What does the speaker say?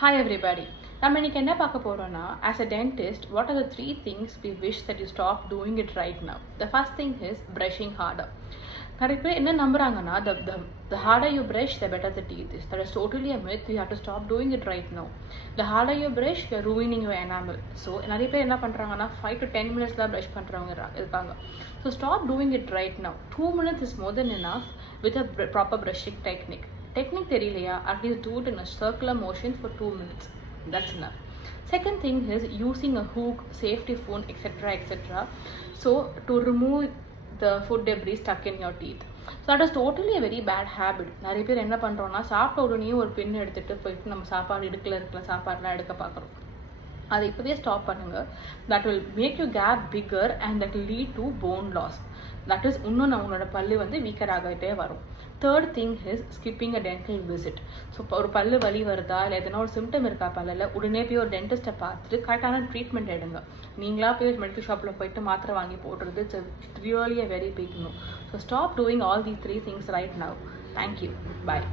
Hi everybody. நம்ம இன்னைக்கு என்ன பார்க்க போறோம்னா, as a dentist, what are the 3 things we wish that you stop doing it right now? The first thing is brushing harder. நிறைய பேர் என்ன நம்புறாங்கன்னா, the harder you brush, the better the teeth is. That is totally a myth. You have to stop doing it right now. The harder you brush, you are ruining your enamel. So நிறைய பேர் என்ன பண்றாங்கன்னா 5 to 10 minutes தான் brush பண்றவங்க இருக்காங்க. So stop doing it right now. 2 minutes is more than enough with a proper brushing technique. Technique தெரியலையா, at least do it in a circular motion for 2 minutes. That's enough. Second thing is using a hook, safety phone, etc. So to remove the food debris stuck in your teeth. So that is totally a very bad habit. நிறைய பேர் என்ன பண்றோம்னா, சாப்பிட்ட உடனே ஒரு பின் எடுத்துட்டு போயிட்டு நம்ம சாப்பாடு இருக்கிற சாப்பாடுலாம் எடுக்க பார்க்குறோம். அதை இப்போவே ஸ்டாப் பண்ணுங்க. That will make your gap bigger and that will lead to bone loss. That is இன்னும் நம்மளோட பல்லு வீக்கர் ஆகிட்டே வரும். Third thing is skipping a dental visit. So ஒரு பல்லு வலி வருதா இல்லை எதனா ஒரு சிம்டம் இருக்கா பல்லில், உடனே போய் ஒரு டென்டிஸ்ட்டை பார்த்துட்டு கரெக்டான ட்ரீட்மெண்ட் எடுங்க. நீங்களா போய் மெடிக்கல் ஷாப்பில் போயிட்டு மாத்திரை வாங்கி போடுறது it's really a very big no. So stop doing all these 3 things right now. Thank you. Bye.